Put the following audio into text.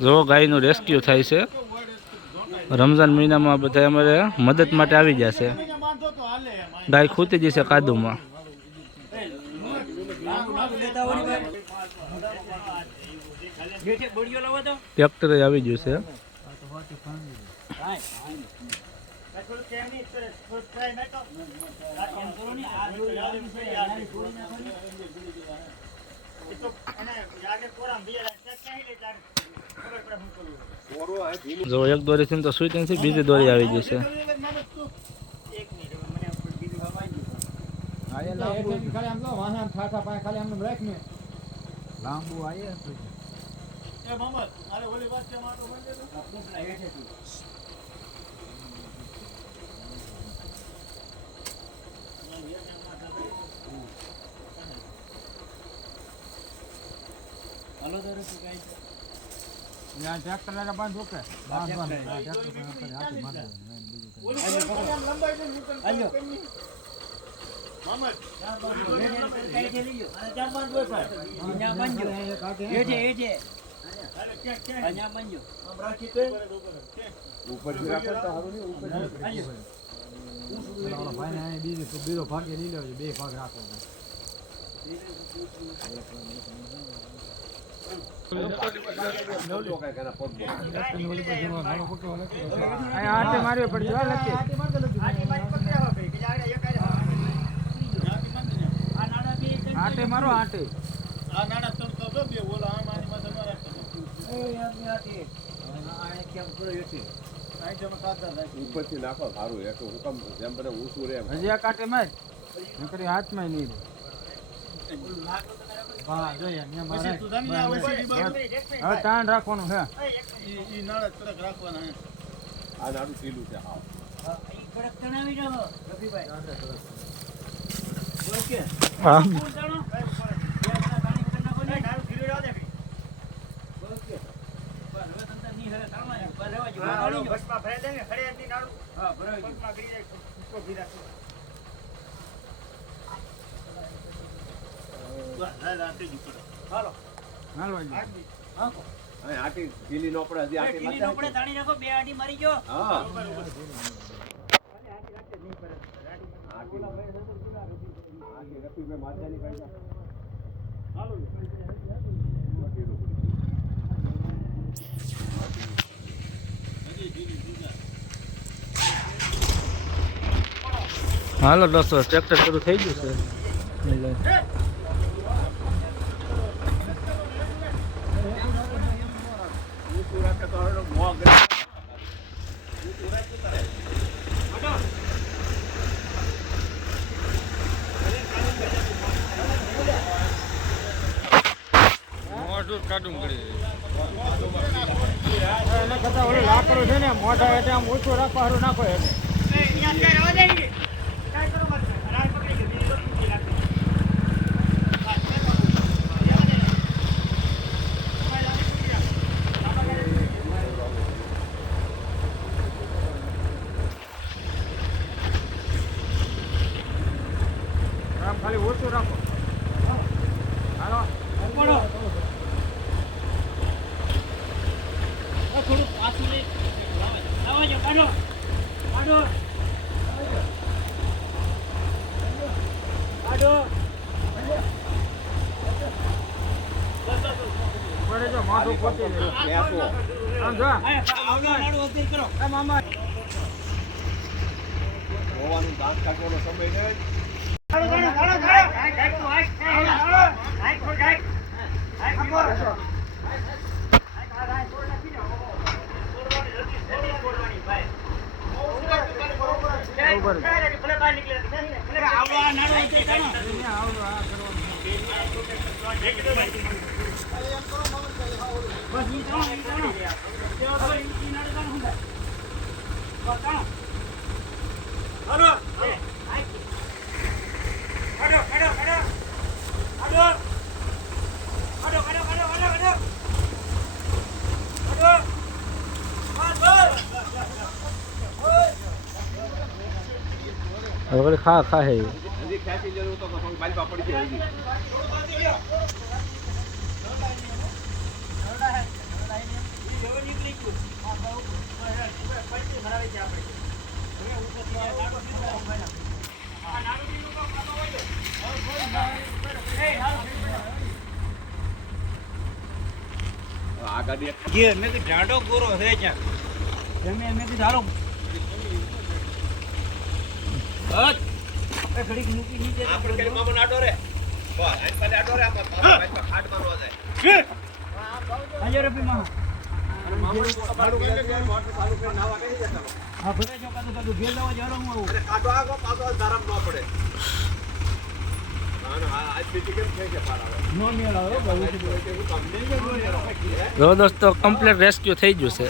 જો ગાયનું રેસ્ક્યુ થાય છે રમઝાન મહિનામાં બધા અમારે મદદ માટે આવી જશે ગાય ખૂતી જશે કાદુમાં ટ્રેક્ટર આવી ગયું છે જો એક દોરીથી તો સુઈ નથી બીજી દોરી આવી જશે यहाँ ट्रैक्टर लगा बंद होके बंद बंद ट्रैक्टर पे हाथी मार आइयो मोहम्मद कई दे लियो अरे क्या बंद हो सर यहाँ बंद जो ये जे अरे क्या यहाँ बंद जो हम राखी तो ऊपर भी रखो तो हारो नहीं ऊपर आइयो वाला भाई ने बीरो भाग ले लो बे भाग राखो आटे मारे पड़ी आटे मारो आटे ऊपर नाखो सारू हजी काटे में हाथ में नहीं हाँ જોઈએ ને મારે હવે તાણ રાખવાનું છે ઈ નાળા કડક રાખવાના છે આ નાળું ઢીલું છે હા ઈ કડક તણાવી દો રફીભાઈ ઓકે હા નાળું ઢીલું રહેવા દે ઓકે બસ હવે તંતર ની હરે તાણવા બસ રહેવા જો તાણી જો બસમાં ભરે દે ને ખડે ની નાળું હા ભરાઈ ગયું બસમાં ગરી જાય ઉસકો ભી રાખો હાલો હાલો હા આટી ઢીલી નો પડે હજી આટી ઢીલી નો પડે તાણી નાખો બે આટી મારી ગયો હા આટી રાખે નહીં પડે આટી રફી મે માજાની કાઢી હાલો હાલો દોસ્તો ટ્રેક્ટર શરૂ થઈ ગયું છે લાકડું છે ને મોઢા એટલે આમ ઓછું રાખવા સારું નાખો ખાલી ઓછું રાખો હાલો થોડું પાછું લઈ આવજો કાઢો કાઢો કાઢો પડે જો માથું પોતી લે આમ જો આવના નાડું અધીર કરો એ મામા હોવાનું દાંત કાઢવાનો સમય છે હવે ખા ખા હે હજી ખેંચી લેવું તો બાલ પાપડી છે હજી ઘેર મેં કીધું ઢાંડો ગોરો છે ત્યાં મેં કીધું હાલો આપણે ઘડીક મૂકી નીચે હાજર રૂપિયા હા ભલે જો કાતું ઘેર જવા જારો હું આવું જો દોસ્તો કમ્પ્લીટ રેસ્ક્યુ થઈ ગયું છે.